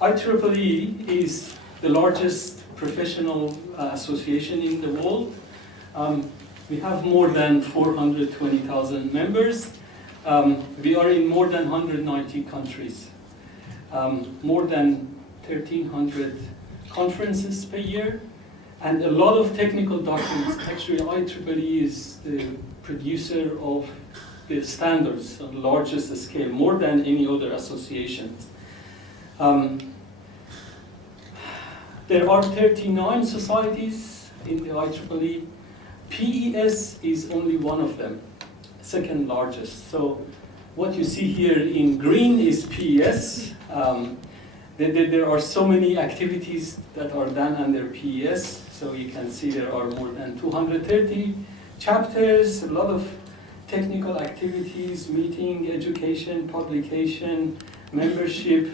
IEEE is the largest professional association in the world. We have more than 420,000 members. We are in more than 190 countries. More than 1,300 conferences per year, and a lot of technical documents. Actually, IEEE is the producer of the standards on the largest scale, more than any other associations. There are 39 societies in the IEEE. PES is only one of them, second largest. So what you see here in green is PES. There are so many activities that are done under PES. So you can see there are more than 230 chapters, a lot of technical activities, meeting, education, publication, membership.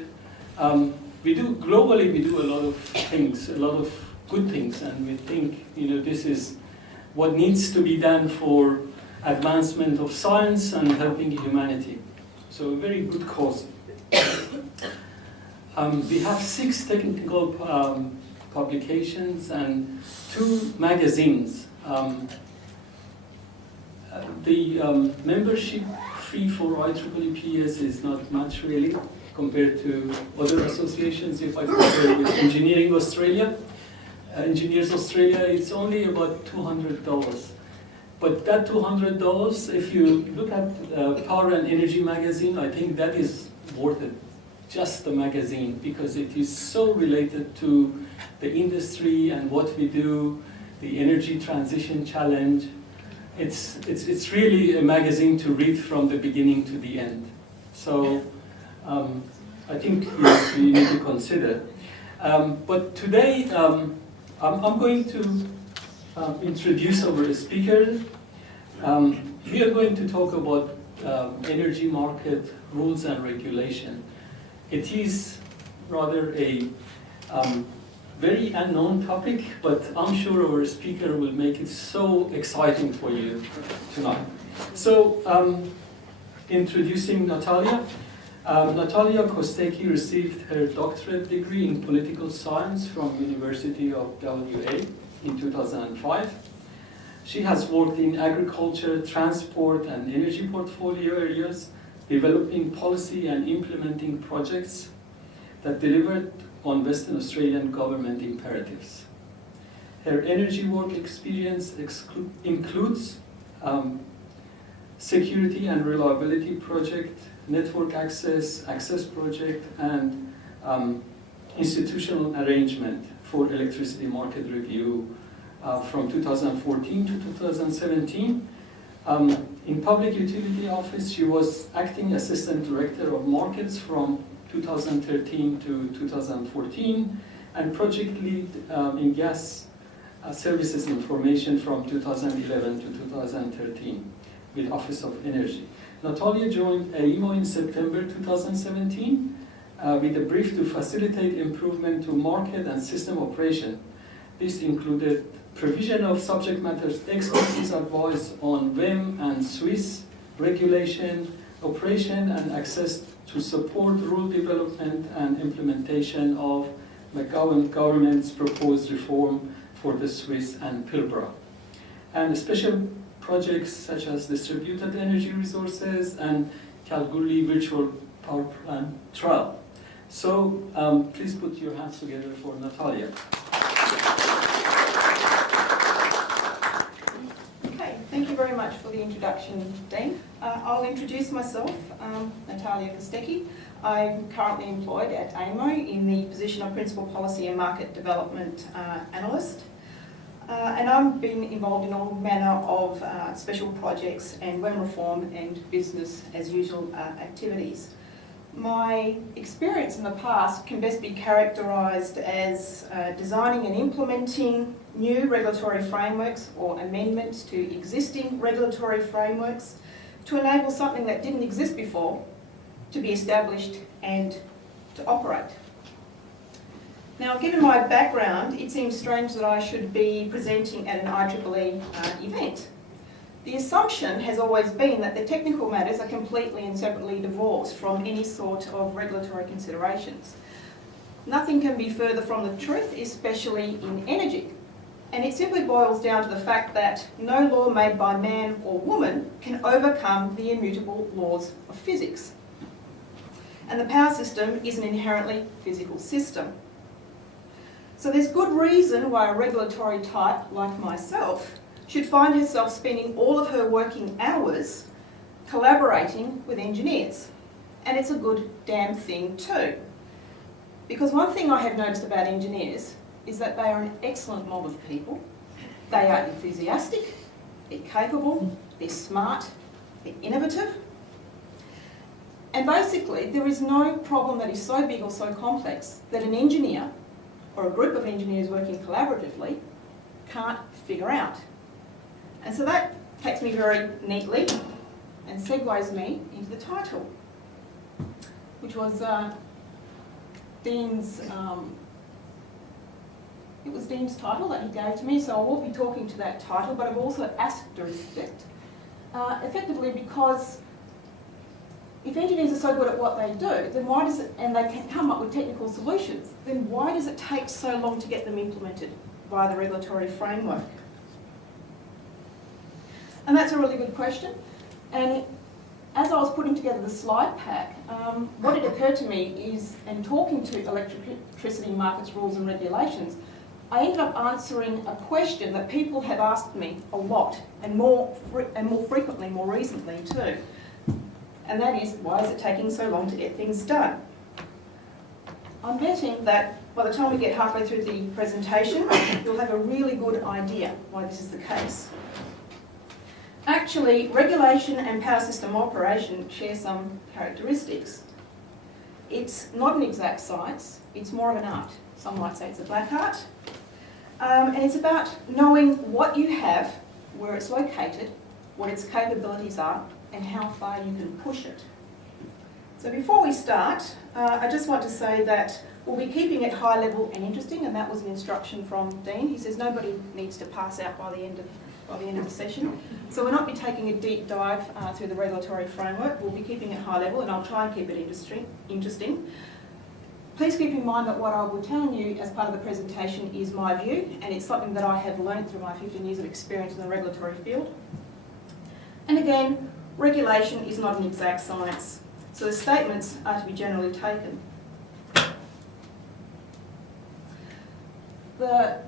Globally we do a lot of things, a lot of good things, and we think this is what needs to be done for advancement of science and helping humanity. So a very good cause. We have 6 technical publications and 2 magazines. The membership fee for IEEE PES is not much really compared to other associations. If I compare with Engineering Australia, Engineers Australia, it's only about $200. But that $200, if you look at Power and Energy magazine, I think that is worth it. Just the magazine, because it is so related to the industry and what we do, the energy transition challenge. It's really a magazine to read from the beginning to the end. So I think you need to consider. But today I'm going to introduce our speaker. We are going to talk about energy market rules and regulation. It is rather a very unknown topic, but I'm sure our speaker will make it so exciting for you tonight. So, introducing Natalia. Natalia Kostecki received her doctorate degree in political science from University of WA in 2005. She has worked in agriculture, transport, and energy portfolio areas, developing policy and implementing projects that delivered on Western Australian government imperatives. Her energy work experience includes security and reliability project, network access project, and institutional arrangement for electricity market review from 2014 to 2017. In Public Utility Office, she was Acting Assistant Director of Markets from 2013 to 2014, and Project Lead in Gas Services Information from 2011 to 2013 with Office of Energy. Natalia joined AEMO in September 2017 with a brief to facilitate improvement to market and system operation. This included provision of subject matter expertise advice on WEM and Swiss regulation, operation, and access to support rule development and implementation of the government's proposed reform for the Swiss and Pilbara. And special projects such as distributed energy resources and Kalgoorlie virtual power plant trial. So please put your hands together for Natalia. Thank you very much for the introduction, Dean. I'll introduce myself, Natalia Kostecki. I'm currently employed at AEMO in the position of Principal Policy and Market Development Analyst. And I've been involved in all manner of special projects and WEM reform and business as usual activities. My experience in the past can best be characterised as designing and implementing new regulatory frameworks or amendments to existing regulatory frameworks to enable something that didn't exist before to be established and to operate. Now, given my background, it seems strange that I should be presenting at an IEEE event. The assumption has always been that the technical matters are completely and separately divorced from any sort of regulatory considerations. Nothing can be further from the truth, especially in energy. And it simply boils down to the fact that no law made by man or woman can overcome the immutable laws of physics. And the power system is an inherently physical system. So there's good reason why a regulatory type like myself should find herself spending all of her working hours collaborating with engineers. And it's a good damn thing too. Because one thing I have noticed about engineers is that they are an excellent mob of people. They are enthusiastic, they're capable, they're smart, they're innovative. And basically, there is no problem that is so big or so complex that an engineer or a group of engineers working collaboratively can't figure out. And so that takes me very neatly and segues me into the title, which was Dean's title that he gave to me, so I won't be talking to that title, but I've also asterisked it, effectively because if engineers are so good at what they do, then why does it, and they can come up with technical solutions, then why does it take so long to get them implemented via the regulatory framework? And that's a really good question. And as I was putting together the slide pack, what had occurred to me is, in talking to electricity markets rules and regulations, I ended up answering a question that people have asked me a lot, and more frequently, more recently too. And that is, why is it taking so long to get things done? I'm betting that by the time we get halfway through the presentation, you'll have a really good idea why this is the case. Actually, regulation and power system operation share some characteristics. It's not an exact science, it's more of an art. Some might say it's a black art. And it's about knowing what you have, where it's located, what its capabilities are, and how far you can push it. So before we start, I just want to say that we'll be keeping it high level and interesting, and that was an instruction from Dean. He says nobody needs to pass out by the end of the session. So we'll not be taking a deep dive through the regulatory framework. We'll be keeping it high level, and I'll try and keep it interesting. Please keep in mind that what I will be telling you as part of the presentation is my view, and it's something that I have learned through my 15 years of experience in the regulatory field. And again, regulation is not an exact science, so the statements are to be generally taken. The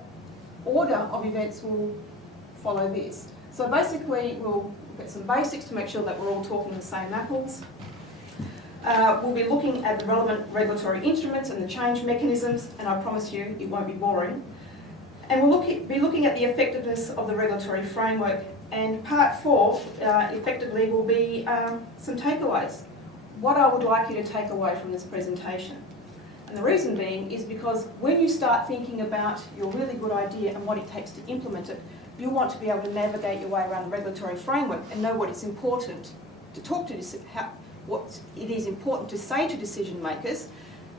order of events will follow this. So basically, we'll get some basics to make sure that we're all talking the same apples. We'll be looking at the relevant regulatory instruments and the change mechanisms, and I promise you it won't be boring. And we'll be looking at the effectiveness of the regulatory framework. And part 4, effectively, will be some takeaways. What I would like you to take away from this presentation. And the reason being is because when you start thinking about your really good idea and what it takes to implement it, you want to be able to navigate your way around the regulatory framework and know what it's important to talk to, what it is important to say to decision makers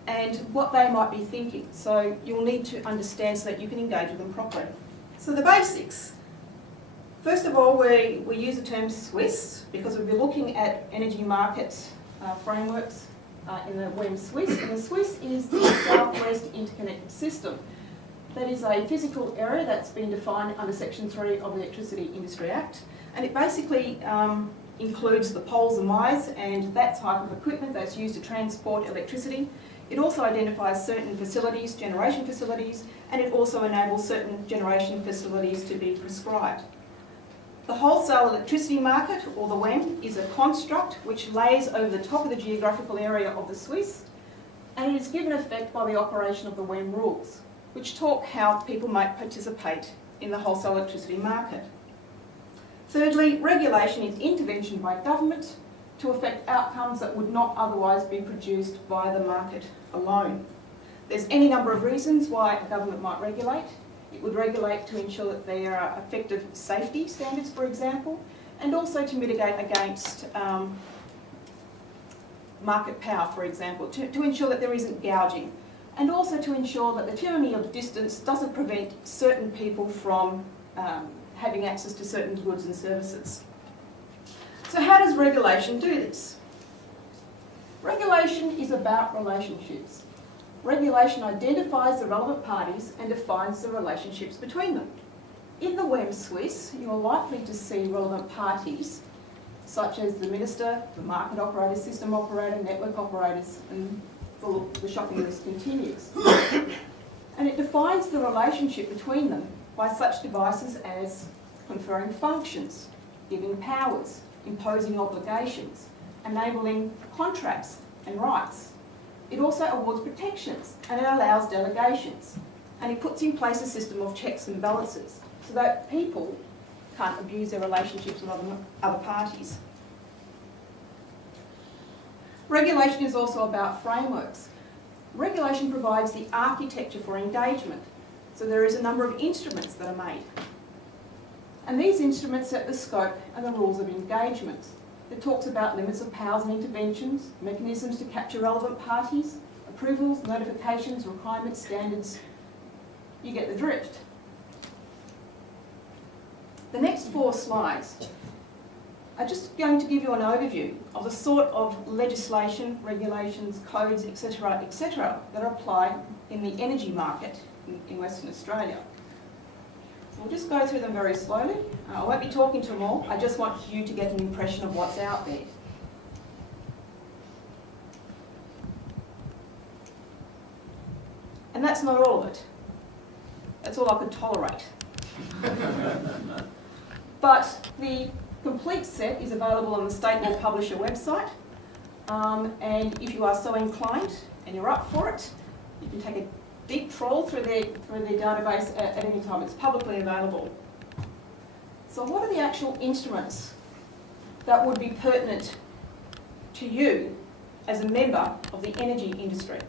and what they might be thinking. So you'll need to understand so that you can engage with them properly. So the basics. First of all, we use the term Swiss because we'll be looking at energy market frameworks in the WEM Swiss. And the Swiss is the Southwest Interconnected System. That is a physical area that's been defined under Section 3 of the Electricity Industry Act. And it basically includes the poles and wires and that type of equipment that's used to transport electricity. It also identifies certain facilities, generation facilities, and it also enables certain generation facilities to be prescribed. The wholesale electricity market, or the WEM, is a construct which lays over the top of the geographical area of the Swiss, and it is given effect by the operation of the WEM rules, which talk how people might participate in the wholesale electricity market. Thirdly, regulation is intervention by government to affect outcomes that would not otherwise be produced by the market alone. There's any number of reasons why a government might regulate. It would regulate to ensure that there are effective safety standards, for example, and also to mitigate against market power, for example, to ensure that there isn't gouging, and also to ensure that the tyranny of distance doesn't prevent certain people from having access to certain goods and services. So how does regulation do this? Regulation is about relationships. Regulation identifies the relevant parties and defines the relationships between them. In the WEM Swiss, you are likely to see relevant parties such as the minister, the market operator, system operator, network operators, and the shopping list continues. And it defines the relationship between them by such devices as conferring functions, giving powers, imposing obligations, enabling contracts and rights. It also awards protections and it allows delegations. And it puts in place a system of checks and balances so that people can't abuse their relationships with other parties. Regulation is also about frameworks. Regulation provides the architecture for engagement. So there is a number of instruments that are made. And these instruments set the scope and the rules of engagement. It talks about limits of powers and interventions, mechanisms to capture relevant parties, approvals, notifications, requirements, standards. You get the drift. The next 4 slides are just going to give you an overview of the sort of legislation, regulations, codes, etc., that are applied in the energy market in Western Australia. So we'll just go through them very slowly. I won't be talking to them all. I just want you to get an impression of what's out there. And that's not all of it. That's all I could tolerate. But the complete set is available on the State Law Publisher website. And if you are so inclined and you're up for it, you can take a deep trawl through their database at any time. It's publicly available. So what are the actual instruments that would be pertinent to you as a member of the energy industry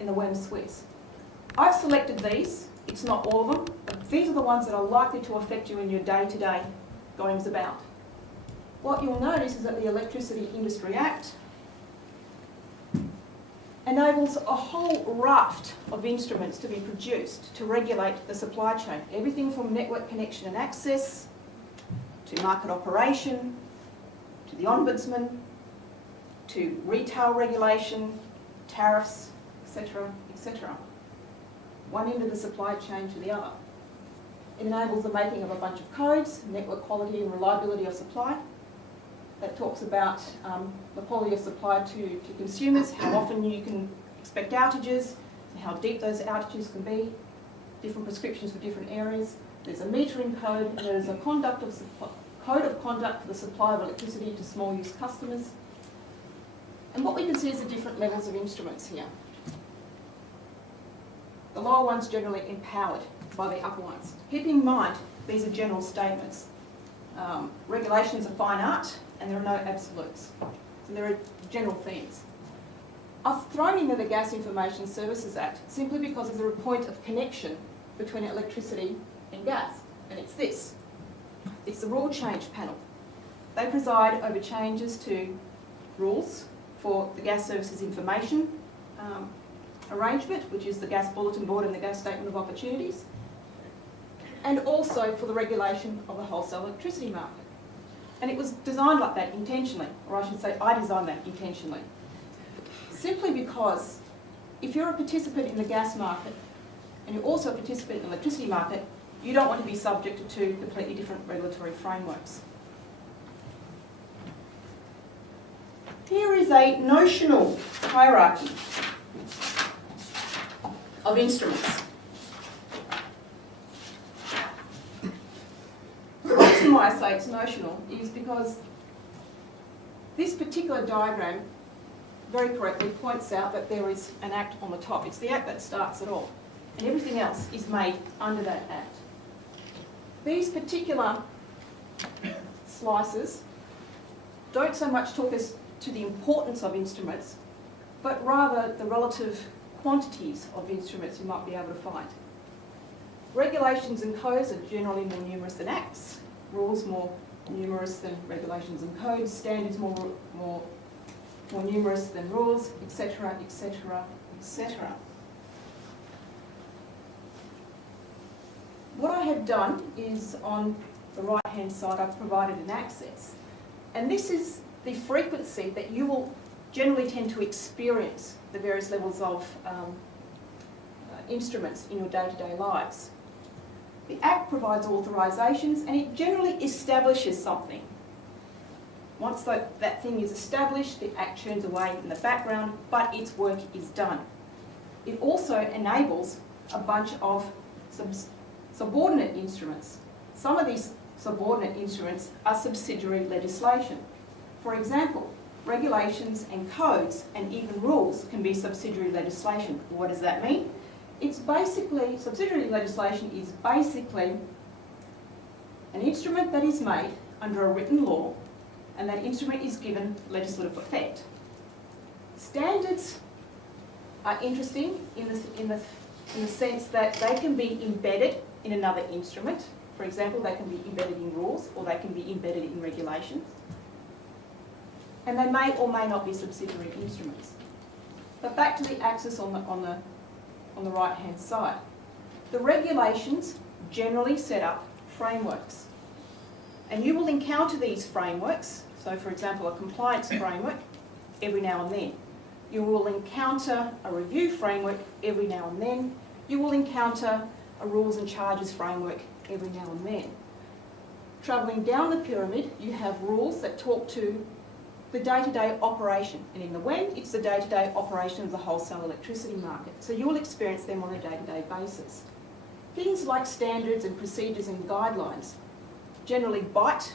in the WEM Swiss? I've selected these. It's not all of them, but these are the ones that are likely to affect you in your day-to-day goings about. What you'll notice is that the Electricity Industry Act enables a whole raft of instruments to be produced to regulate the supply chain. Everything from network connection and access, to market operation, to the Ombudsman, to retail regulation, tariffs, etc., etc. One end of the supply chain to the other. It enables the making of a bunch of codes, network quality and reliability of supply. That talks about the quality of supply to consumers, how often you can expect outages, and how deep those outages can be, different prescriptions for different areas. There's a metering code, and there's a code of conduct for the supply of electricity to small use customers. And what we can see is the different levels of instruments here. The lower ones generally empowered by the upper ones. Keep in mind, these are general statements. Regulation is a fine art, and there are no absolutes. So there are general themes. I've thrown in the Gas Information Services Act simply because there's a point of connection between electricity and gas, and it's this. It's the Rule Change Panel. They preside over changes to rules for the Gas Services Information Arrangement, which is the Gas Bulletin Board and the Gas Statement of Opportunities, and also for the regulation of the wholesale electricity market. And it was designed like that intentionally, or I should say I designed that intentionally. Simply because if you're a participant in the gas market and you're also a participant in the electricity market, you don't want to be subject to 2 completely different regulatory frameworks. Here is a notional hierarchy of instruments. The reason why I say it's notional is because this particular diagram very correctly points out that there is an act on the top. It's the act that starts it all, and everything else is made under that act. These particular slices don't so much talk us to the importance of instruments, but rather the relative quantities of instruments you might be able to find. Regulations and codes are generally more numerous than acts, rules more numerous than regulations and codes, standards more numerous than rules, etc., etc., etc. What I have done is on the right-hand side I've provided an axis, and this is the frequency that you will generally tend to experience the various levels of instruments in your day-to-day lives. The Act provides authorisations and it generally establishes something. Once that thing is established, the Act churns away in the background, but its work is done. It also enables a bunch of subordinate instruments. Some of these subordinate instruments are subsidiary legislation. For example, regulations and codes and even rules can be subsidiary legislation. What does that mean? It's basically, subsidiary legislation is basically an instrument that is made under a written law and that instrument is given legislative effect. Standards are interesting in the sense that they can be embedded in another instrument. For example, they can be embedded in rules or they can be embedded in regulations. And they may or may not be subsidiary instruments. But back to the axis on the right-hand side. The regulations generally set up frameworks. And you will encounter these frameworks, so for example a compliance framework, every now and then. You will encounter a review framework every now and then. You will encounter a rules and charges framework every now and then. Travelling down the pyramid, you have rules that talk to the day-to-day operation. And in the WEN, it's the day-to-day operation of the wholesale electricity market. So you will experience them on a day-to-day basis. Things like standards and procedures and guidelines generally bite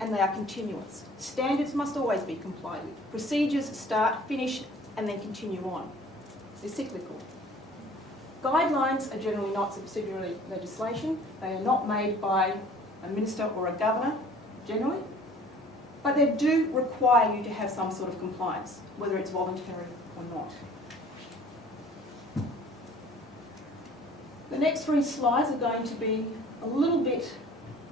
and they are continuous. Standards must always be complied with. Procedures start, finish, and then continue on. They're cyclical. Guidelines are generally not subsidiary legislation. They are not made by a minister or a governor, generally. But they do require you to have some sort of compliance, whether it's voluntary or not. The next 3 slides are going to be a little bit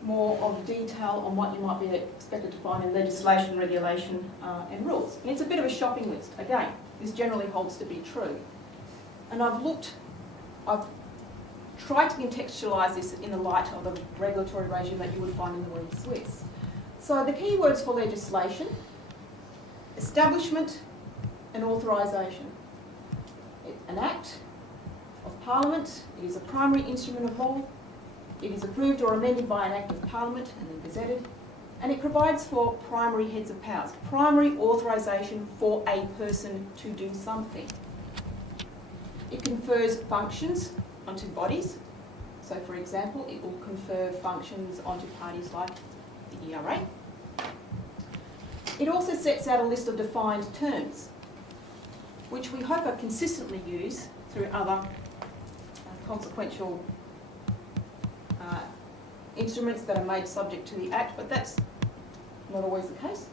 more of detail on what you might be expected to find in legislation, regulation and rules. And it's a bit of a shopping list. Again, this generally holds to be true. And I've tried to contextualise this in the light of the regulatory regime that you would find in the Word Swiss. So the key words for legislation: establishment and authorisation. An act of Parliament, it is a primary instrument of law, it is approved or amended by an act of Parliament and then gazetted, and it provides for primary heads of powers, primary authorisation for a person to do something. It confers functions onto bodies. So for example, it will confer functions onto parties like the ERA. It also sets out a list of defined terms, which we hope are consistently used through other consequential instruments that are made subject to the Act, but that's not always the case.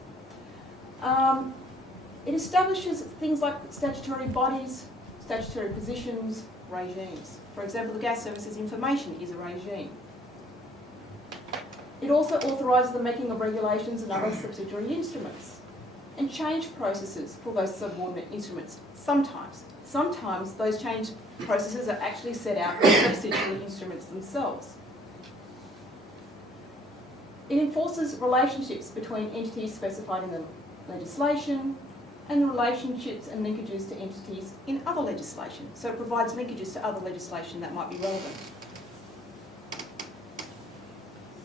It establishes things like statutory bodies, statutory positions, regimes. For example, the Gas Services Information is a regime. It also authorises the making of regulations and other subsidiary instruments and change processes for those subordinate instruments. Sometimes those change processes are actually set out in subsidiary instruments themselves. It enforces relationships between entities specified in the legislation and the relationships and linkages to entities in other legislation. So it provides linkages to other legislation that might be relevant.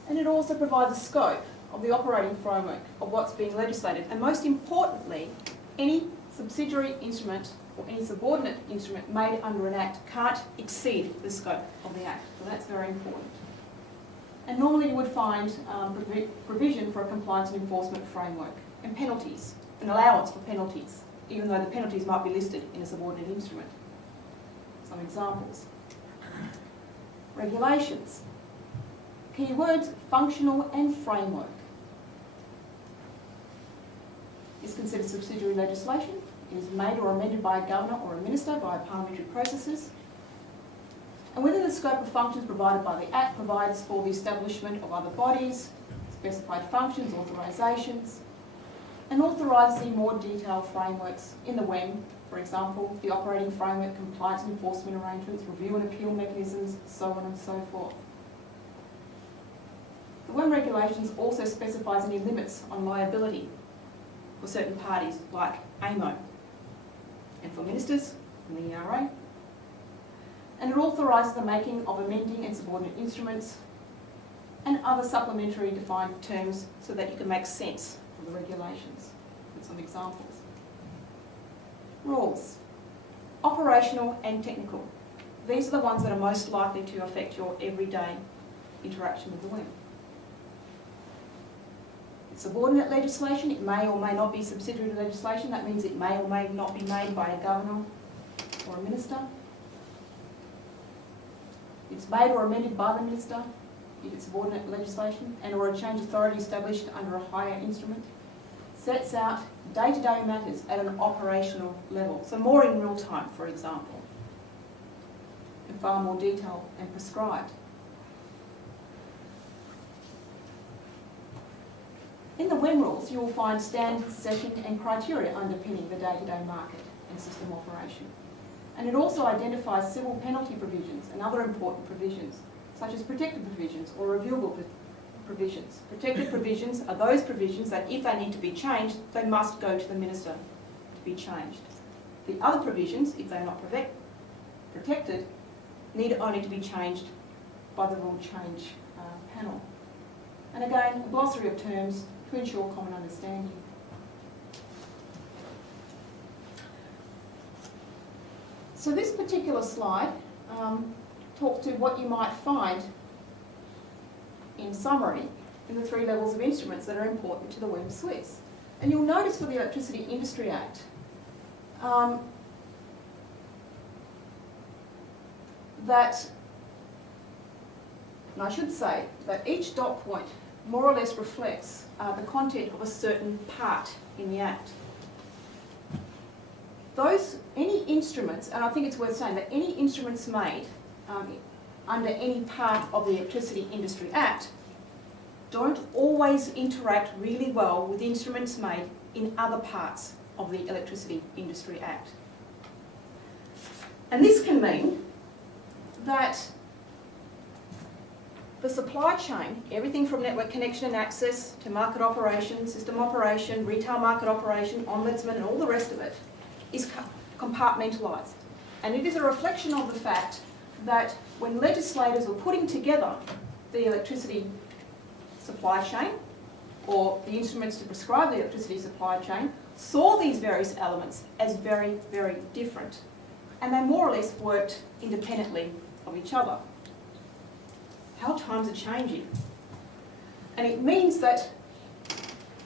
And it also provides a scope of the operating framework of what's being legislated. And most importantly, any subsidiary instrument or any subordinate instrument made under an Act can't exceed the scope of the Act. So that's very important. And normally you would find provision for a compliance and enforcement framework and penalties, an allowance for penalties, even though the penalties might be listed in a subordinate instrument. Some examples. Regulations. Key words: functional and framework. Is considered subsidiary legislation. It is made or amended by a governor or a minister via parliamentary processes. And within the scope of functions provided by the Act, provides for the establishment of other bodies, specified functions, authorisations, and authorises the more detailed frameworks in the WEN, for example, the operating framework, compliance and enforcement arrangements, review and appeal mechanisms, so on and so forth. The WEN regulations also specifies any limits on liability for certain parties like AMO, and for ministers and the ERA, And it authorises the making of amending and subordinate instruments and other supplementary defined terms so that you can make sense of the regulations. With some examples. Rules. Operational and technical. These are the ones that are most likely to affect your everyday interaction with the WEM. Subordinate legislation, it may or may not be subsidiary legislation. That means it may or may not be made by a governor or a minister. It's made or amended by the minister if it's subordinate legislation, and or a change authority established under a higher instrument. Sets out day-to-day matters at an operational level, so more in real time, for example, and far more detailed and prescribed. In the WEM rules, you will find standards, setting and criteria underpinning the day-to-day market and system operation. And it also identifies civil penalty provisions and other important provisions, such as protected provisions or reviewable provisions. Protected provisions are those provisions that if they need to be changed, they must go to the minister to be changed. The other provisions, if they are not protected, need only to be changed by the rule change panel. And again, a glossary of terms to ensure common understanding. So this particular slide talks to what you might find in summary in the 3 levels of instruments that are important to the WEM Swiss. And you'll notice for the Electricity Industry Act that, and I should say that each dot point more or less reflects the content of a certain part in the Act. Any instruments, and I think it's worth saying that any instruments made under any part of the Electricity Industry Act don't always interact really well with instruments made in other parts of the Electricity Industry Act. And this can mean that the supply chain, everything from network connection and access to market operation, system operation, retail market operation, ombudsman and all the rest of it, is compartmentalised. And it is a reflection of the fact that when legislators were putting together the electricity supply chain, or the instruments to prescribe the electricity supply chain, saw these various elements as very, very different. And they more or less worked independently of each other. How times are changing. And it means that,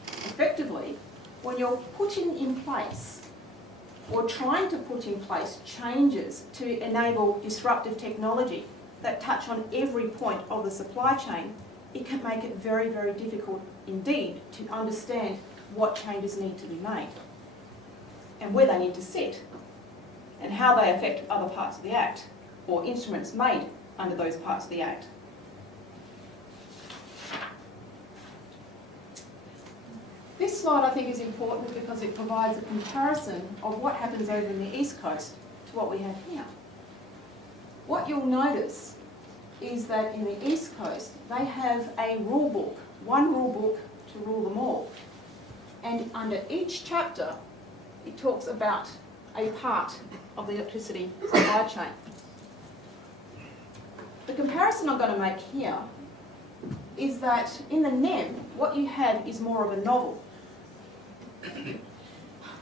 effectively, when you're putting in place or trying to put in place changes to enable disruptive technology that touch on every point of the supply chain, it can make it very, very difficult indeed to understand what changes need to be made and where they need to sit and how they affect other parts of the Act or instruments made under those parts of the Act. This slide I think is important because it provides a comparison of what happens over in the East Coast to what we have here. What you'll notice is that in the East Coast they have a rule book, one rule book to rule them all. And under each chapter it talks about a part of the electricity supply chain. The comparison I'm going to make here is that in the NEM what you have is more of a novel,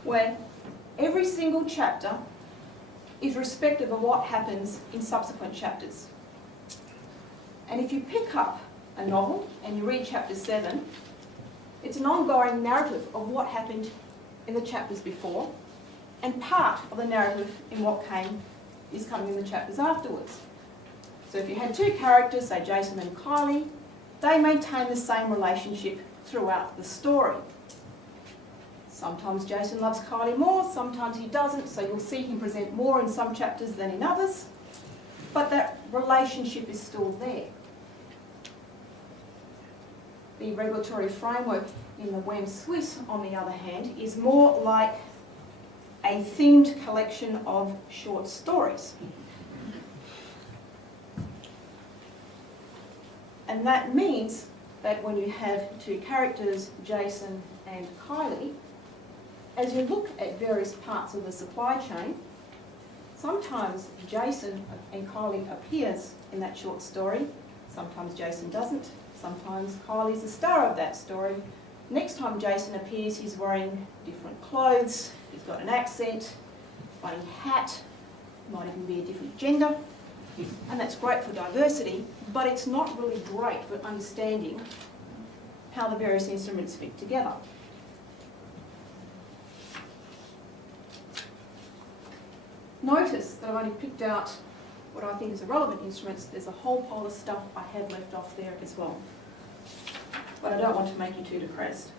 where every single chapter is respective of what happens in subsequent chapters. And if you pick up a novel and you read chapter 7, it's an ongoing narrative of what happened in the chapters before and part of the narrative in what is coming in the chapters afterwards. So if you had 2 characters, say Jason and Kylie, they maintain the same relationship throughout the story. Sometimes Jason loves Kylie more, sometimes he doesn't, so you'll see him present more in some chapters than in others, but that relationship is still there. The regulatory framework in the WEM Swiss, on the other hand, is more like a themed collection of short stories. And that means that when you have 2 characters, Jason and Kylie, as you look at various parts of the supply chain, Sometimes Jason and Kylie appears in that short story. Sometimes Jason doesn't. Sometimes Kylie's the star of that story. Next time Jason appears, he's wearing different clothes, he's got an accent, funny hat, might even be a different gender. And that's great for diversity, but it's not really great for understanding how the various instruments fit together. Notice that I've only picked out what I think is the relevant instruments. There's a whole pile of stuff I have left off there as well. But I don't want to make you too depressed.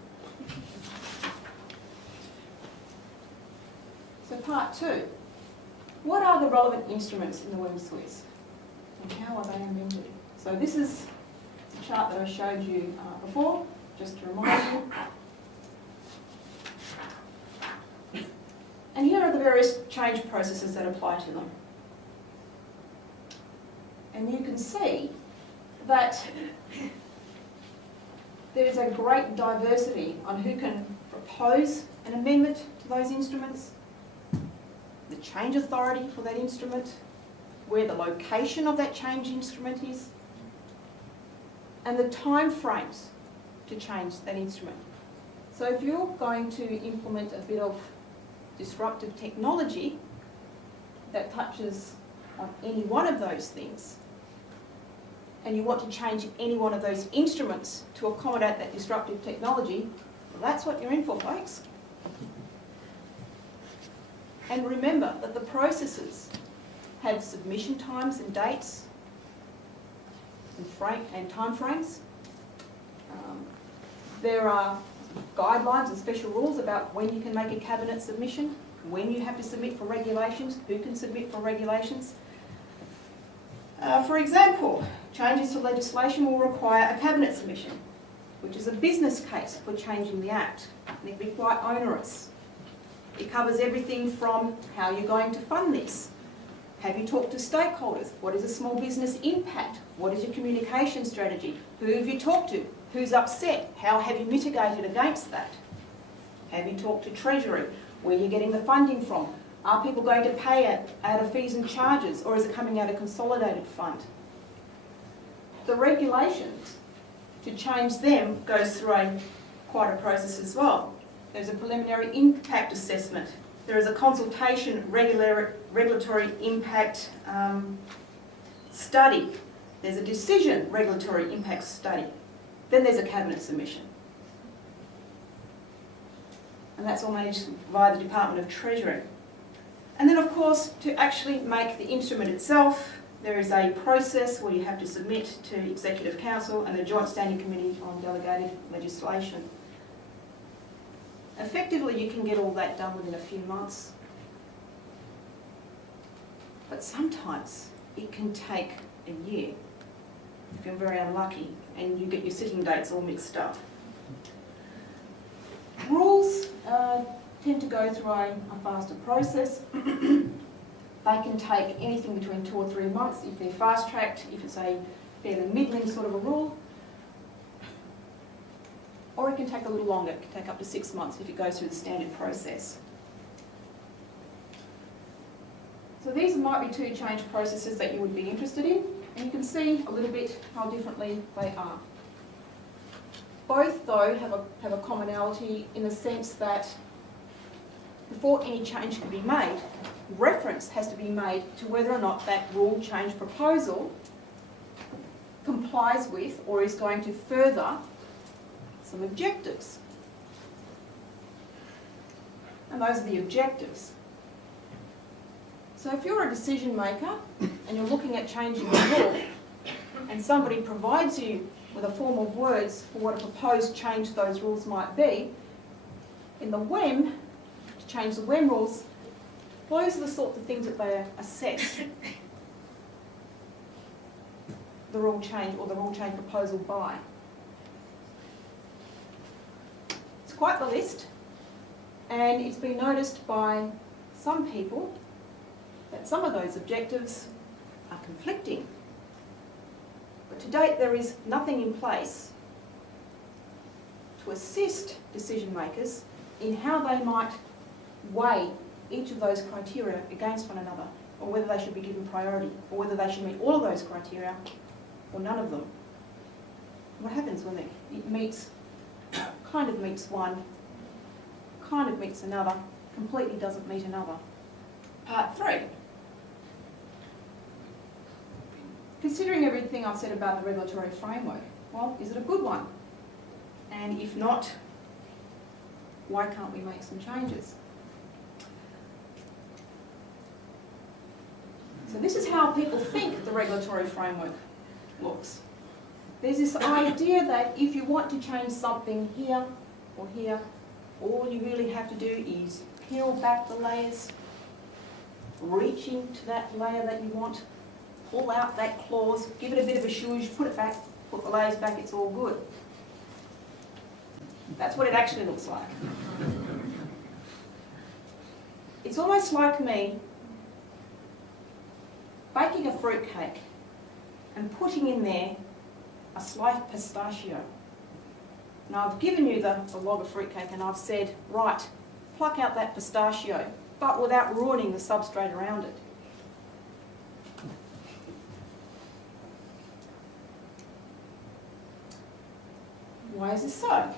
So part 2. What are the relevant instruments in the WIM Swiss? And how are they invented? So this is the chart that I showed you before, just to remind you. And here are the various change processes that apply to them. And you can see that there's a great diversity on who can propose an amendment to those instruments, the change authority for that instrument, where the location of that change instrument is, and the time frames to change that instrument. So if you're going to implement a bit of disruptive technology that touches on any one of those things, and you want to change any one of those instruments to accommodate that disruptive technology, well, that's what you're in for, folks. And remember that the processes have submission times and dates and time frames. There are guidelines and special rules about when you can make a cabinet submission, when you have to submit for regulations, who can submit for regulations. For example, changes to legislation will require a cabinet submission, which is a business case for changing the Act. And it can be quite onerous. It covers everything from how you're going to fund this. Have you talked to stakeholders? What is a small business impact? What is your communication strategy? Who have you talked to? Who's upset? How have you mitigated against that? Have you talked to Treasury? Where are you getting the funding from? Are people going to pay out of fees and charges, or is it coming out of consolidated fund? The regulations, to change them, goes through quite a process as well. There's a preliminary impact assessment. There is a consultation regulatory impact study. There's a decision regulatory impact study. Then there's a cabinet submission. And that's all managed via the Department of Treasury. And then, of course, to actually make the instrument itself, there is a process where you have to submit to Executive Council and the Joint Standing Committee on Delegated Legislation. Effectively, you can get all that done within a few months. But sometimes it can take a year if you're very unlucky and you get your sitting dates all mixed up. Rules tend to go through a faster process. They can take anything between 2 or 3 months if they're fast-tracked, if it's a fairly middling sort of a rule. Or it can take a little longer. It can take up to 6 months if it goes through the standard process. So these might be 2 change processes that you would be interested in, and you can see a little bit how differently they are. Both, though, have a commonality in the sense that before any change can be made, reference has to be made to whether or not that rule change proposal complies with or is going to further some objectives. And those are the objectives. So if you're a decision maker and you're looking at changing the law and somebody provides you with a form of words for what a proposed change to those rules might be, in the WEM, to change the WEM rules, those are the sorts of things that they assess the rule change or the rule change proposal by. It's quite the list, and it's been noticed by some people that some of those objectives are conflicting. But to date, there is nothing in place to assist decision makers in how they might weigh each of those criteria against one another. or whether they should be given priority, or whether they should meet all of those criteria, or none of them. What happens when it meets, kind of meets one, kind of meets another, completely doesn't meet another? Part 3. Considering everything I've said about the regulatory framework, well, is it a good one? And if not, why can't we make some changes? So this is how people think the regulatory framework looks. There's this idea that if you want to change something here or here, all you really have to do is peel back the layers, reach into that layer that you want, pull out that clause, give it a bit of a shoosh, put it back, put the layers back, it's all good. That's what it actually looks like. It's almost like me baking a fruitcake and putting in there a sliced pistachio. Now I've given you the log of fruitcake and I've said, right, pluck out that pistachio, but without ruining the substrate around it. Why is this so?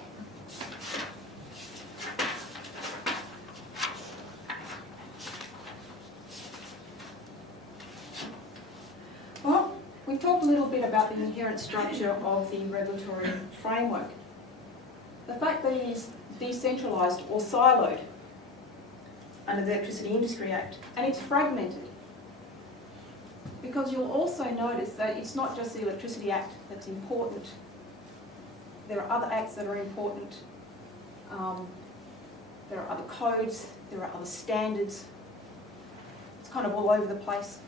Well, we've talked a little bit about the inherent structure of the regulatory framework. The fact that it is decentralised or siloed under the Electricity Industry Act, and it's fragmented. Because you'll also notice that it's not just the Electricity Act that's important. There are other acts that are important. There are other codes, there are other standards. It's kind of all over the place.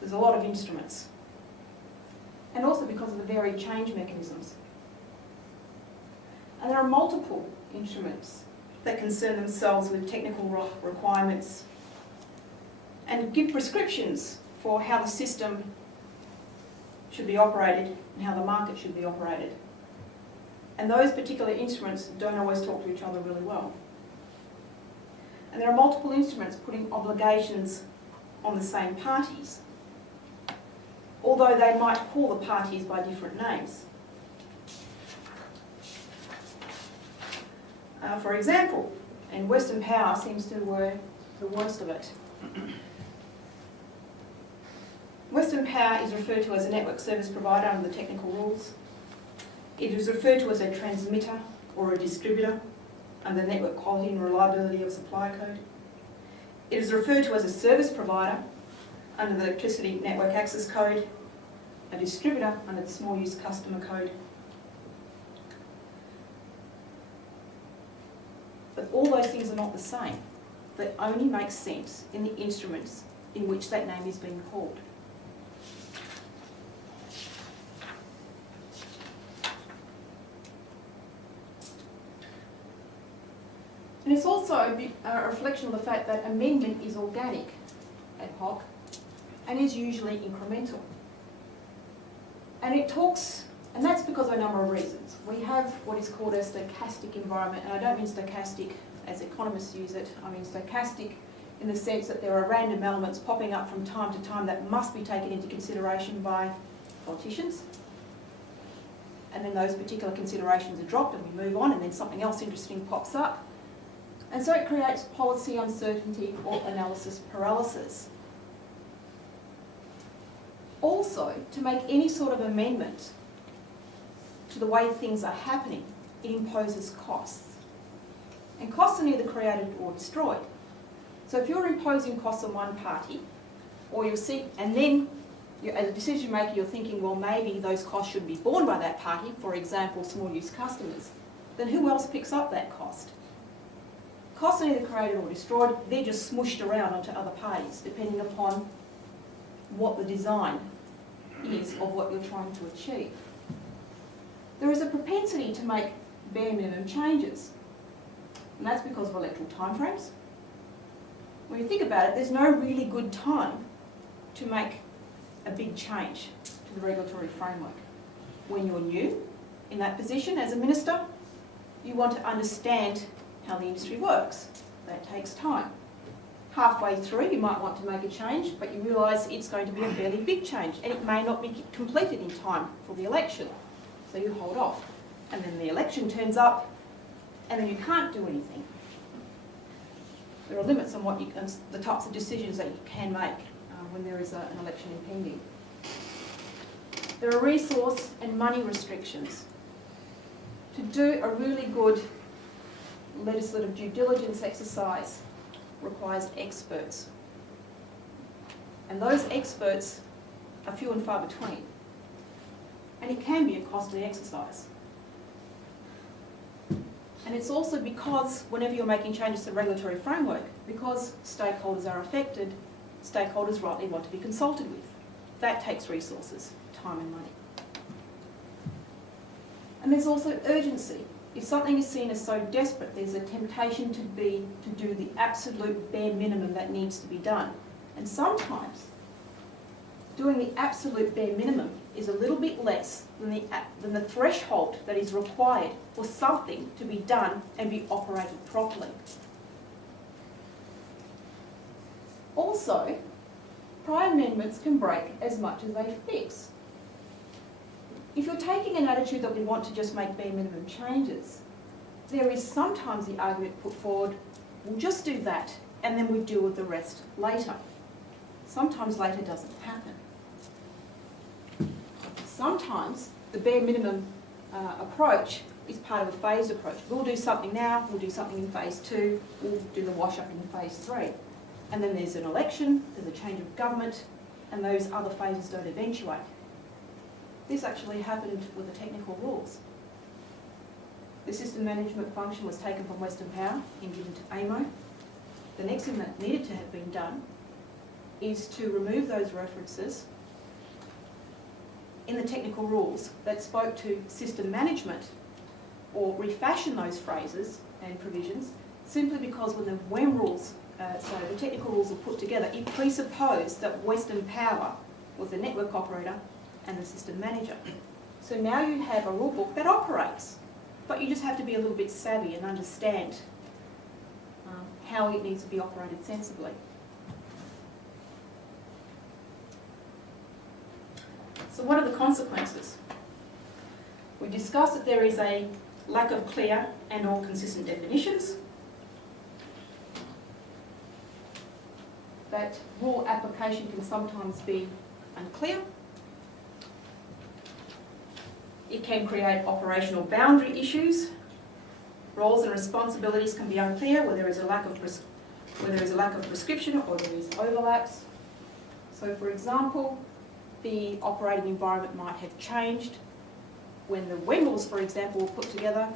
There's a lot of instruments. And also because of the varied change mechanisms. And there are multiple instruments that concern themselves with technical requirements and give prescriptions for how the system should be operated and how the market should be operated. And those particular instruments don't always talk to each other really well. And there are multiple instruments putting obligations on the same parties, although they might call the parties by different names. For example, and Western Power seems to be the worst of it. Western Power is referred to as a network service provider under the technical rules. It is referred to as a transmitter or a distributor under the Network Quality and Reliability of Supply Code. It is referred to as a service provider under the Electricity Network Access Code, a distributor under the Small Use Customer Code. But all those things are not the same. They only make sense in the instruments in which that name is being called. And it's also a reflection of the fact that amendment is organic, ad hoc, and is usually incremental. And it talks, and that's because of a number of reasons. We have what is called a stochastic environment, and I don't mean stochastic as economists use it, I mean stochastic in the sense that there are random elements popping up from time to time that must be taken into consideration by politicians. And then those particular considerations are dropped and we move on, and then something else interesting pops up. And so it creates policy uncertainty or analysis paralysis. Also, to make any sort of amendment to the way things are happening, it imposes costs. And costs are neither created or destroyed. So if you're imposing costs on one party, or you'll see, and then as a decision maker you're thinking, well, maybe those costs should be borne by that party, for example, small use customers, then who else picks up that cost? Costs are neither created or destroyed, they're just smooshed around onto other parties, depending upon what the design is of what you're trying to achieve. There is a propensity to make bare minimum changes, and that's because of electoral timeframes. When you think about it, there's no really good time to make a big change to the regulatory framework. When you're new in that position as a minister, you want to understand how the industry works. That takes time. Halfway through, you might want to make a change, but you realise it's going to be a fairly big change, and it may not be completed in time for the election. So you hold off. And then the election turns up, and then you can't do anything. There are limits on what the types of decisions that you can make when there is an election impending. There are resource and money restrictions. To do a really good legislative due diligence exercise requires experts. And those experts are few and far between. And it can be a costly exercise. And it's also because whenever you're making changes to the regulatory framework, because stakeholders are affected, stakeholders rightly want to be consulted with. That takes resources, time and money. And there's also urgency. If something is seen as so desperate, there's a temptation to do the absolute bare minimum that needs to be done. And sometimes doing the absolute bare minimum is a little bit less than the threshold that is required for something to be done and be operated properly. Also, prior amendments can break as much as they fix. If you're taking an attitude that we want to just make bare minimum changes, there is sometimes the argument put forward, we'll just do that and then we deal with the rest later. Sometimes later doesn't happen. Sometimes the bare minimum approach is part of a phased approach. We'll do something now, we'll do something in phase 2, we'll do the wash up in phase 3. And then there's an election, there's a change of government, and those other phases don't eventuate. This actually happened with the technical rules. The system management function was taken from Western Power and given to AMO. The next thing that needed to have been done is to remove those references in the technical rules that spoke to system management, or refashion those phrases and provisions, simply because when the WEM rules, the technical rules are put together, it presupposed that Western Power was the network operator and the system manager. So now you have a rule book that operates, but you just have to be a little bit savvy and understand how it needs to be operated sensibly. So what are the consequences? We discussed that there is a lack of clear and or consistent definitions, that rule application can sometimes be unclear. It can create operational boundary issues. Roles and responsibilities can be unclear where there is a lack of prescription or there is overlaps. So for example, the operating environment might have changed. When the WEM rules, for example, were put together,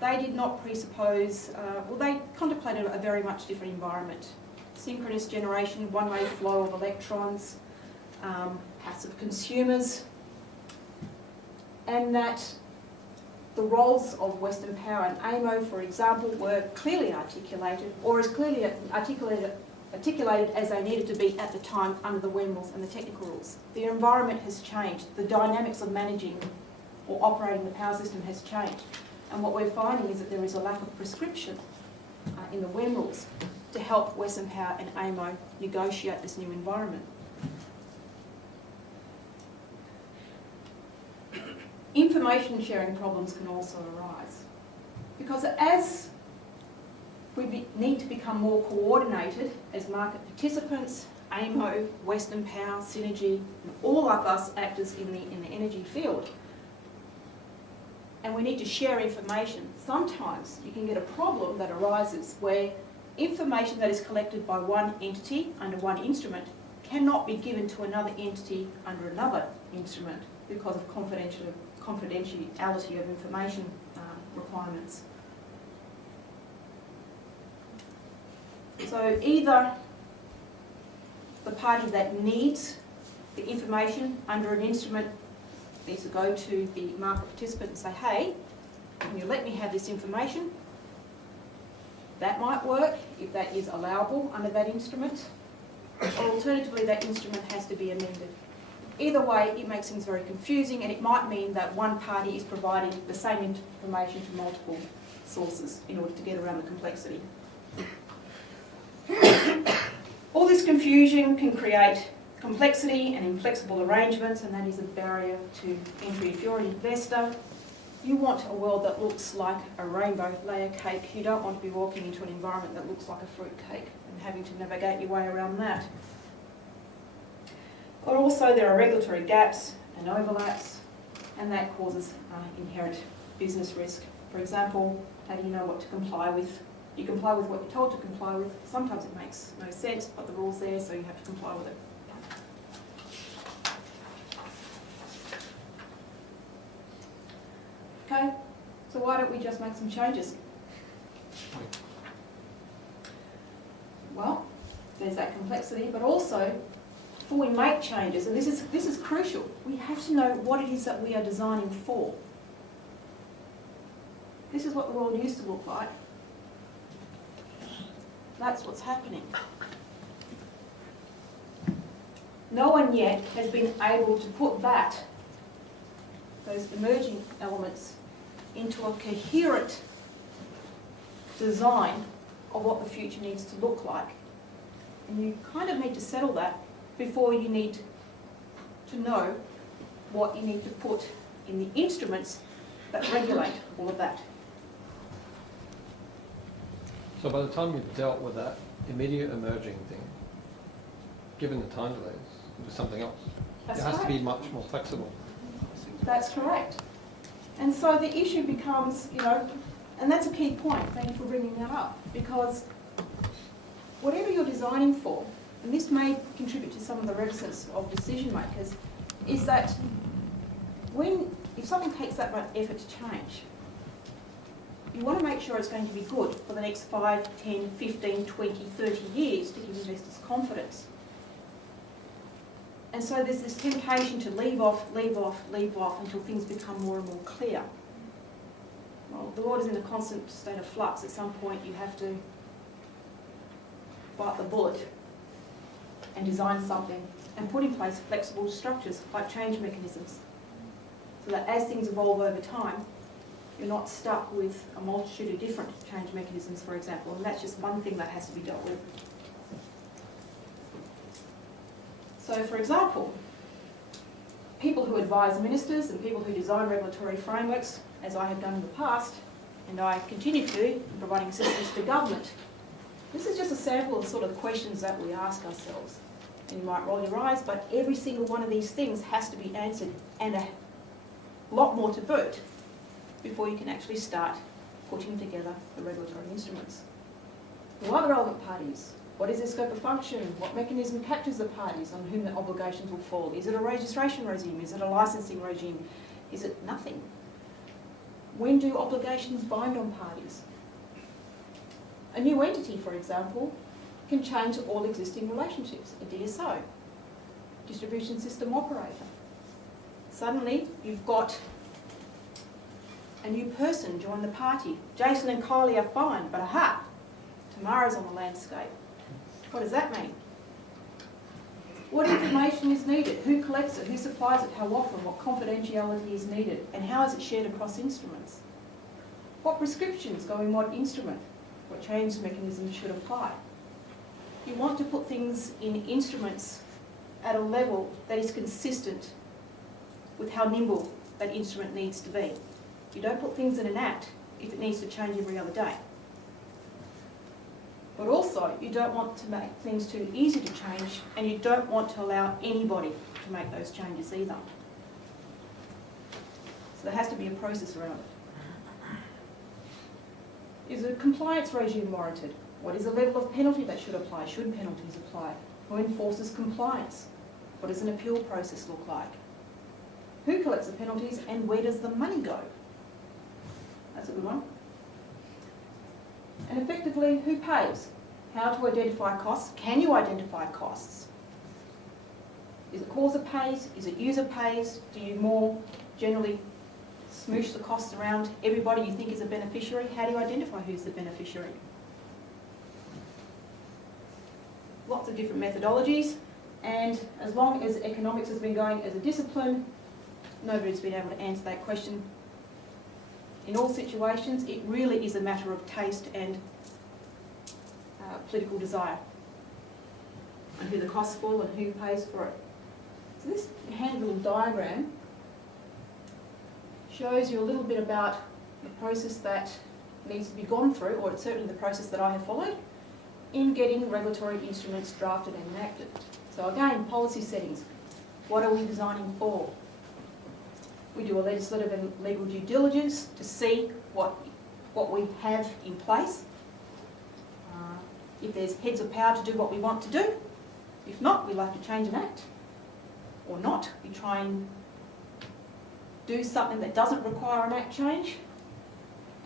they did not presuppose, they contemplated a very much different environment. Synchronous generation, one-way flow of electrons, passive consumers, and that the roles of Western Power and AMO, for example, were clearly articulated, or as clearly articulated as they needed to be at the time under the WEM rules and the technical rules. The environment has changed. The dynamics of managing or operating the power system has changed. And what we're finding is that there is a lack of prescription in the WEM rules to help Western Power and AMO negotiate this new environment. Information sharing problems can also arise because as we need to become more coordinated as market participants, AMO, Western Power, Synergy, and all of us actors in the energy field, and we need to share information. Sometimes you can get a problem that arises where information that is collected by one entity under one instrument cannot be given to another entity under another instrument because of confidentiality of information requirements. So either the party that needs the information under an instrument needs to go to the market participant and say, hey, can you let me have this information? That might work if that is allowable under that instrument, or alternatively that instrument has to be amended. Either way, it makes things very confusing, and it might mean that one party is providing the same information to multiple sources in order to get around the complexity. confusion can create complexity and inflexible arrangements, and that is a barrier to entry. If you're an investor, you want a world that looks like a rainbow layer cake. You don't want to be walking into an environment that looks like a fruit cake and having to navigate your way around that. But also there are regulatory gaps and overlaps, and that causes inherent business risk. For example, how do you know what to comply with? You comply with what you're told to comply with. Sometimes it makes no sense, but the rule's there, so you have to comply with it. Okay, so why don't we just make some changes? Well, there's that complexity, but also, before we make changes, and this is crucial, we have to know what it is that we are designing for. This is what the world used to look like. That's what's happening. No one yet has been able to put those emerging elements, into a coherent design of what the future needs to look like. And you kind of need to settle that before you need to know what you need to put in the instruments that regulate all of that. So by the time you've dealt with that immediate emerging thing, given the time delays, do something else. That's it has correct. to be much more flexible. That's correct. And so the issue becomes, and that's a key point, thank you for bringing that up, because whatever you're designing for, and this may contribute to some of the reticence of decision makers, is that if something takes that much effort to change, you want to make sure it's going to be good for the next 5, 10, 15, 20, 30 years to give investors confidence. And so there's this temptation to leave off until things become more and more clear. Well, the world is in a constant state of flux. At some point you have to bite the bullet and design something and put in place flexible structures like change mechanisms, so that as things evolve over time, you're not stuck with a multitude of different change mechanisms, for example, and that's just one thing that has to be dealt with. So, for example, people who advise ministers and people who design regulatory frameworks, as I have done in the past, and I continue to in providing assistance to government, this is just a sample of the sort of questions that we ask ourselves. And you might roll your eyes, but every single one of these things has to be answered, and a lot more to boot, before you can actually start putting together the regulatory instruments. Who are the relevant parties? What is their scope of function? What mechanism captures the parties on whom the obligations will fall? Is it a registration regime? Is it a licensing regime? Is it nothing? When do obligations bind on parties? A new entity, for example, can change all existing relationships. A DSO, distribution system operator. Suddenly, you've got a new person join the party. Jason and Kylie are fine, but aha, Tamara's on the landscape. What does that mean? What information is needed? Who collects it? Who supplies it? How often? What confidentiality is needed? And how is it shared across instruments? What prescriptions go in what instrument? What change mechanisms should apply? You want to put things in instruments at a level that is consistent with how nimble that instrument needs to be. You don't put things in an act if it needs to change every other day. But also, you don't want to make things too easy to change, and you don't want to allow anybody to make those changes either. So there has to be a process around it. Is a compliance regime warranted? What is the level of penalty that should apply? Should penalties apply? Who enforces compliance? What does an appeal process look like? Who collects the penalties, and where does the money go? That's a good one. And effectively, who pays? How to identify costs? Can you identify costs? Is it causer pays? Is it user pays? Do you more generally smoosh the costs around everybody you think is a beneficiary? How do you identify who's the beneficiary? Lots of different methodologies, and as long as economics has been going as a discipline, nobody's been able to answer that question. In all situations, it really is a matter of taste and political desire. and who the costs fall and who pays for it. So this handy little diagram shows you a little bit about the process that needs to be gone through, or it's certainly the process that I have followed, in getting regulatory instruments drafted and enacted. So again, policy settings. What are we designing for? We do a legislative and legal due diligence to see what we have in place. If there's heads of power to do what we want to do. If not, we'll have to change an act. Or not, we try and do something that doesn't require an act change.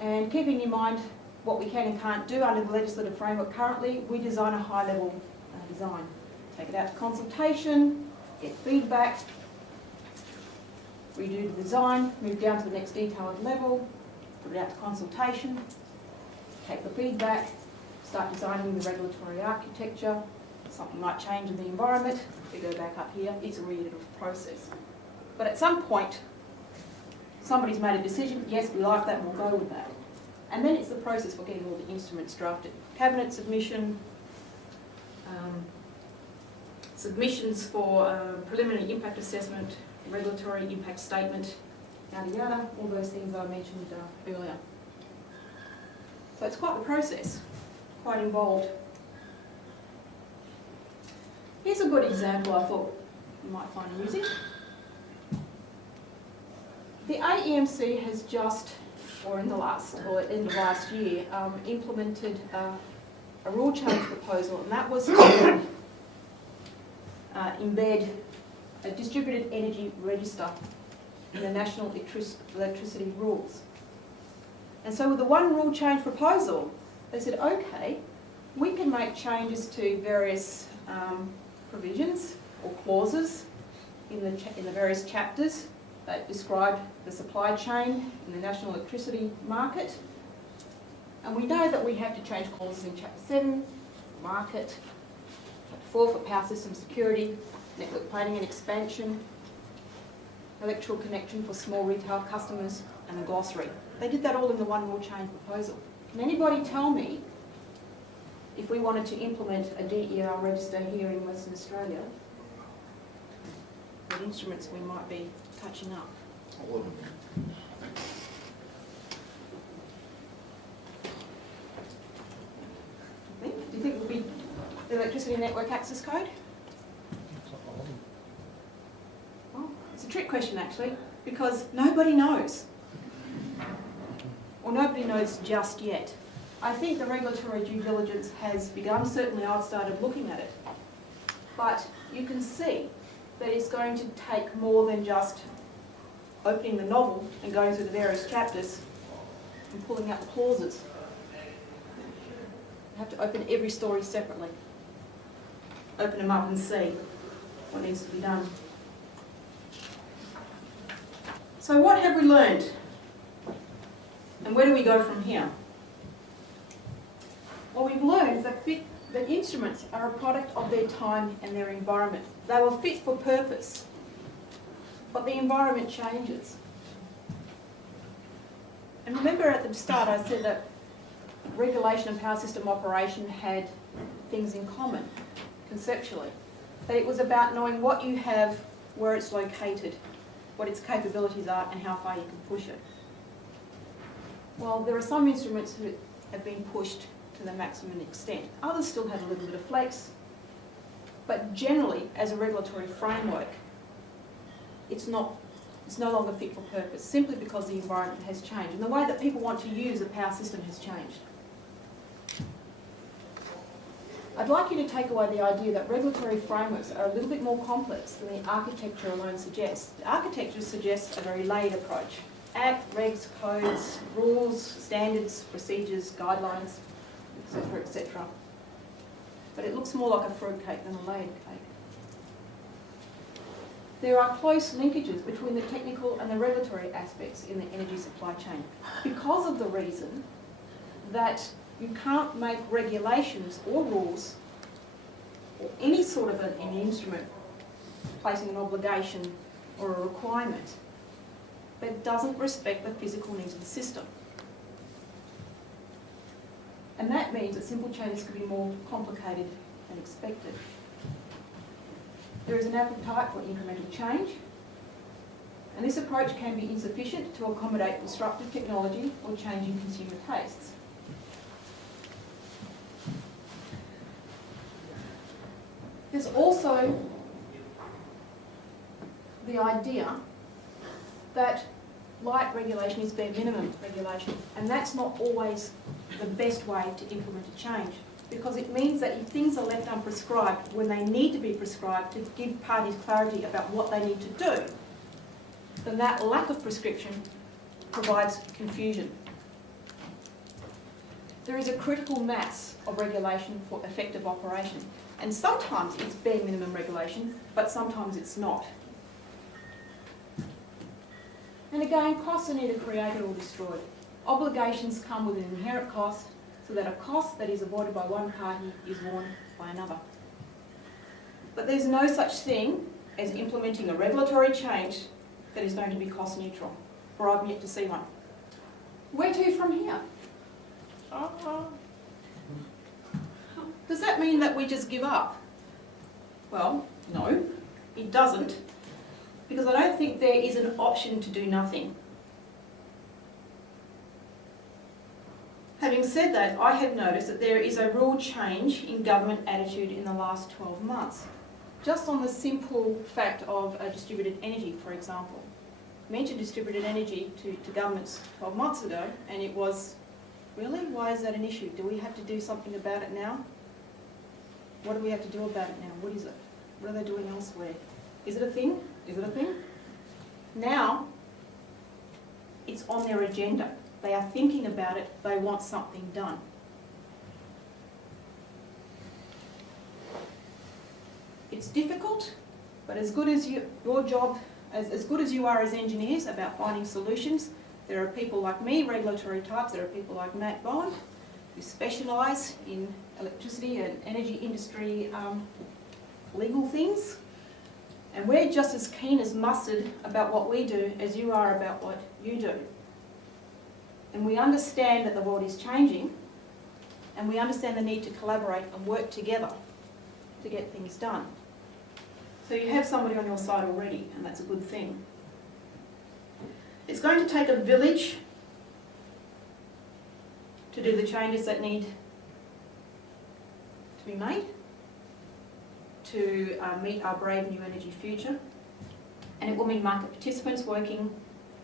And keeping in mind what we can and can't do under the legislative framework currently, we design a high-level design. Take it out to consultation, get feedback, redo the design, move down to the next detailed level, put it out to consultation, take the feedback, start designing the regulatory architecture. Something might change in the environment, we go back up here, it's a reiterative process. But at some point, somebody's made a decision, yes, we like that, we'll go with that. And then it's the process for getting all the instruments drafted. Cabinet submission, submissions for preliminary impact assessment, regulatory impact statement, yada yada, all those things I mentioned earlier. So it's quite the process, quite involved. Here's a good example I thought you might find amusing. The AEMC has just, or at the end of last year, implemented a rule change proposal, and that was to embed a distributed energy register in the national electricity rules. And so with the one rule change proposal, they said, okay, we can make changes to various provisions or clauses in the various chapters that describe the supply chain in the national electricity market. And we know that we have to change clauses in Chapter 7, market, Chapter 4 for power system security, network planning and expansion, electrical connection for small retail customers, and the glossary. They did that all in the one rule change proposal. Can anybody tell me, if we wanted to implement a DER register here in Western Australia, what instruments we might be touching up? All of them. Do you think it would be the Electricity Network Access Code? Well, it's a trick question actually, because nobody knows. Or nobody knows just yet. I think the regulatory due diligence has begun. Certainly I've started looking at it. But you can see that it's going to take more than just opening the novel and going through the various chapters and pulling out the clauses. You have to open every story separately. Open them up and see what needs to be done. So what have we learned? And where do we go from here? Well, we've learned that instruments are a product of their time and their environment. They were fit for purpose, but the environment changes. And remember at the start I said that regulation and power system operation had things in common, conceptually. That it was about knowing what you have, where it's located, what its capabilities are, and how far you can push it. Well, there are some instruments that have been pushed to the maximum extent. Others still have a little bit of flex, but generally, as a regulatory framework, it's no longer fit for purpose, simply because the environment has changed and the way that people want to use a power system has changed. I'd like you to take away the idea that regulatory frameworks are a little bit more complex than the architecture alone suggests. The architecture suggests a very layered approach. Act, regs, codes, rules, standards, procedures, guidelines, etc., etc. But it looks more like a fruitcake than a layered cake. There are close linkages between the technical and the regulatory aspects in the energy supply chain because of the reason that you can't make regulations or rules or any sort of an instrument placing an obligation or a requirement that doesn't respect the physical needs of the system. And that means that simple changes can be more complicated than expected. there is an appetite for incremental change, and this approach can be insufficient to accommodate disruptive technology or changing consumer tastes. There's also the idea that light regulation is bare minimum regulation, and that's not always the best way to implement a change, because it means that if things are left unprescribed when they need to be prescribed to give parties clarity about what they need to do, then that lack of prescription provides confusion. There is a critical mass of regulation for effective operation, and sometimes it's bare minimum regulation, but sometimes it's not. And again, costs are neither created or destroyed. Obligations come with an inherent cost, so that a cost that is avoided by one party is borne by another. But there's no such thing as implementing a regulatory change that is going to be cost neutral, or I've yet to see one. Where to from here? Does that mean that we just give up? Well, no, it doesn't, because I don't think there is an option to do nothing. Having said that, I have noticed that there is a real change in government attitude in the last 12 months. Just on the simple fact of distributed energy, for example. I mentioned distributed energy to governments 12 months ago, and it was, really? Why is that an issue? Do we have to do something about it now? What do we have to do about it now? What is it? What are they doing elsewhere? Is it a thing? Is it a thing? Now, it's on their agenda. They are thinking about it. They want something done. It's difficult, but as good as your job, as good as you are as engineers about finding solutions, there are people like me, regulatory types, there are people like Matt Bowen, who specialise in electricity and energy industry legal things. And we're just as keen as mustard about what we do as you are about what you do. And we understand that the world is changing, and we understand the need to collaborate and work together to get things done. So you have somebody on your side already, and that's a good thing. It's going to take a village to do the changes that need to be made to meet our brave new energy future. And it will mean market participants working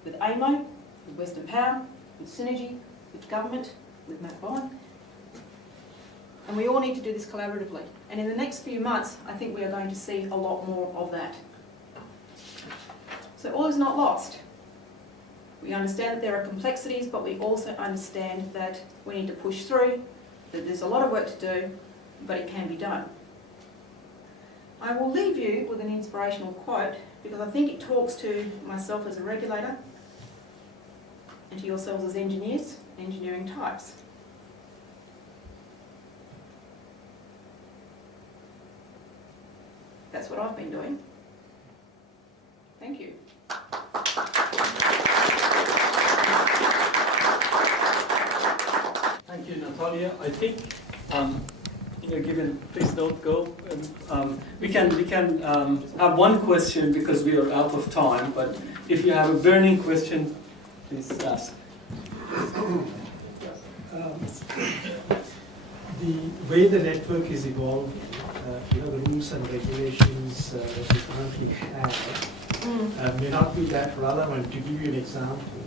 with AEMO, with Western Power, with Synergy, with government, with Matt Bowen. And we all need to do this collaboratively. And in the next few months, I think we are going to see a lot more of that. So all is not lost. We understand that there are complexities, but we also understand that we need to push through, that there's a lot of work to do, but it can be done. I will leave you with an inspirational quote, because I think it talks to myself as a regulator and to yourselves as engineers, engineering types. That's what I've been doing. Thank you. Thank you, Natalia. I think given, please don't go. We can have one question because we are out of time. But if you have a burning question, please ask. The way the network is evolving, the rules and regulations that we currently have may not be that relevant. To give you an example,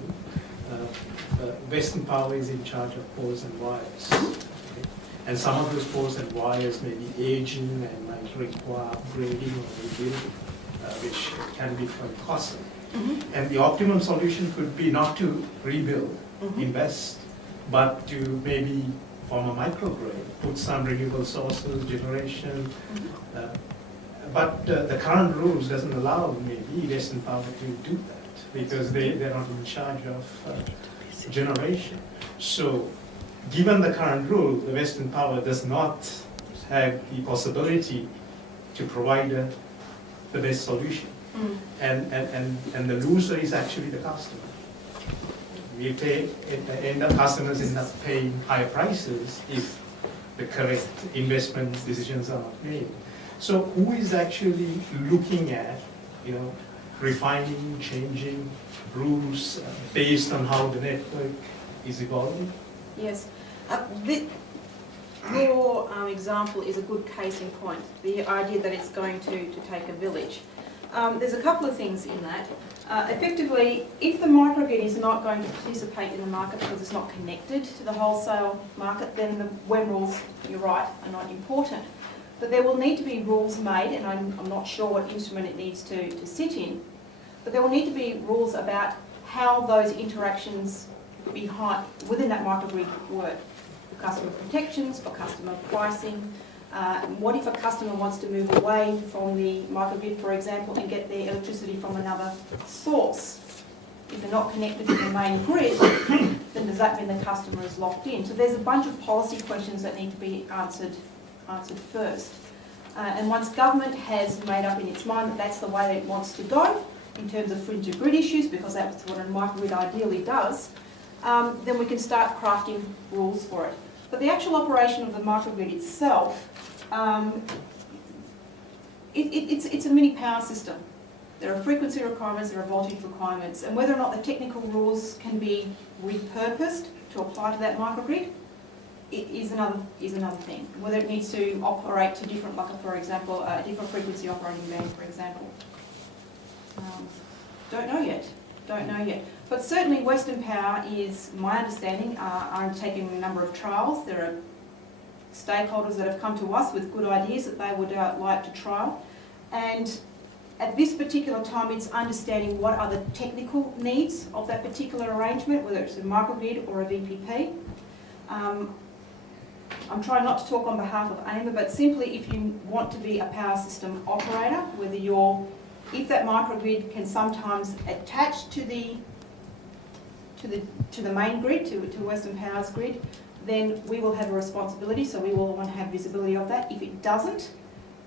Western Power is in charge of poles and wires. Okay? And some of those poles and wires may be aging and might require upgrading or rebuilding, which can be quite costly. Mm-hmm. And the optimum solution could be not to rebuild, invest, but to maybe form a microgrid, put some renewable sources, generation. But the current rules doesn't allow maybe Western Power to do that because they're not in charge of generation. So given the current rule, the Western Power does not have the possibility to provide the best solution. And the loser is actually the customer. We customers end up paying higher prices if the correct investment decisions are not made. So who is actually looking at, refining, changing rules based on how the network is evolving? Yes. Your example is a good case in point, the idea that it's going to take a village. There's a couple of things in that. Effectively, if the microgrid is not going to participate in the market because it's not connected to the wholesale market, then the WEM rules, you're right, are not important. But there will need to be rules made, and I'm not sure what instrument it needs to sit in, but there will need to be rules about how those interactions within that microgrid work. For customer protections, for customer pricing. What if a customer wants to move away from the microgrid, for example, and get their electricity from another source? If they're not connected to the main grid, then does that mean the customer is locked in? So there's a bunch of policy questions that need to be answered first. And once government has made up in its mind that that's the way that it wants to go, in terms of fringe of grid issues, because that's what a microgrid ideally does, then we can start crafting rules for it. But the actual operation of the microgrid itself, it's a mini power system. There are frequency requirements, there are voltage requirements, and whether or not the technical rules can be repurposed to apply to that microgrid is another thing. Whether it needs to operate to different, for example, a different frequency operating band, for example. Don't know yet. But certainly Western Power is, my understanding, are undertaking a number of trials. There are stakeholders that have come to us with good ideas that they would like to trial. And at this particular time, it's understanding what are the technical needs of that particular arrangement, whether it's a microgrid or a VPP. I'm trying not to talk on behalf of AIMA, but simply if you want to be a power system operator, if that microgrid can sometimes attach to the main grid, to Western Power's grid, then we will have a responsibility, so we will want to have visibility of that. If it doesn't,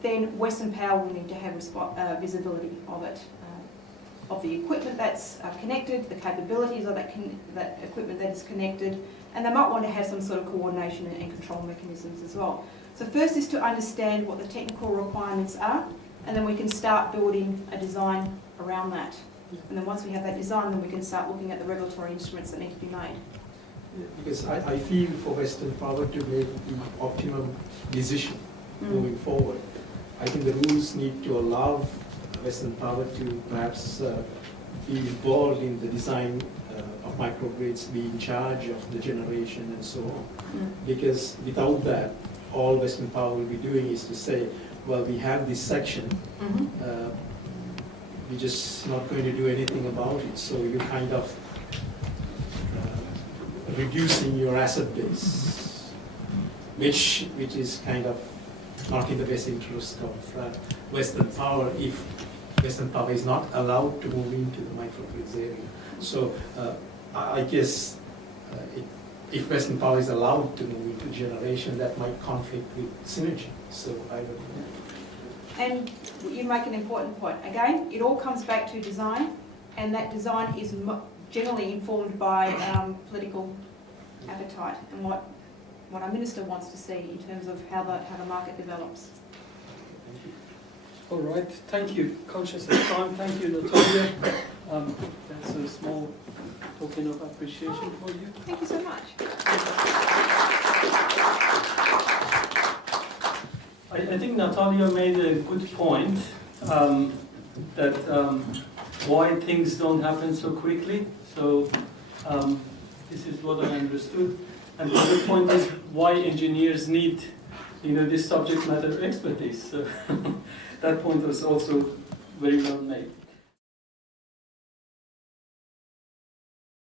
then Western Power will need to have visibility of it, of the equipment that's connected, the capabilities of that equipment that is connected, and they might want to have some sort of coordination and control mechanisms as well. So first is to understand what the technical requirements are, and then we can start building a design around that. And then once we have that design, then we can start looking at the regulatory instruments that need to be made. Because I feel for Western Power to make the optimum decision moving forward, I think the rules need to allow Western Power to perhaps be involved in the design of microgrids, be in charge of the generation and so on. Because without that, all Western Power will be doing is to say, well, we have this section, we're just not going to do anything about it. So you're kind of reducing your asset base, which is kind of not in the best interest of Western Power if Western Power is not allowed to move into the microgrids area. So I guess if Western Power is allowed to move into generation, that might conflict with synergy. So I don't know. And you make an important point. Again, it all comes back to design, and that design is generally informed by political appetite and what our minister wants to see in terms of how the market develops. All right, thank you. Conscious of time, thank you, Natalia. That's a small token of appreciation for you. Thank you so much. I think Natalia made a good point that why things don't happen so quickly. So this is what I understood. And the other point is why engineers need, this subject matter expertise. So that point was also very well made.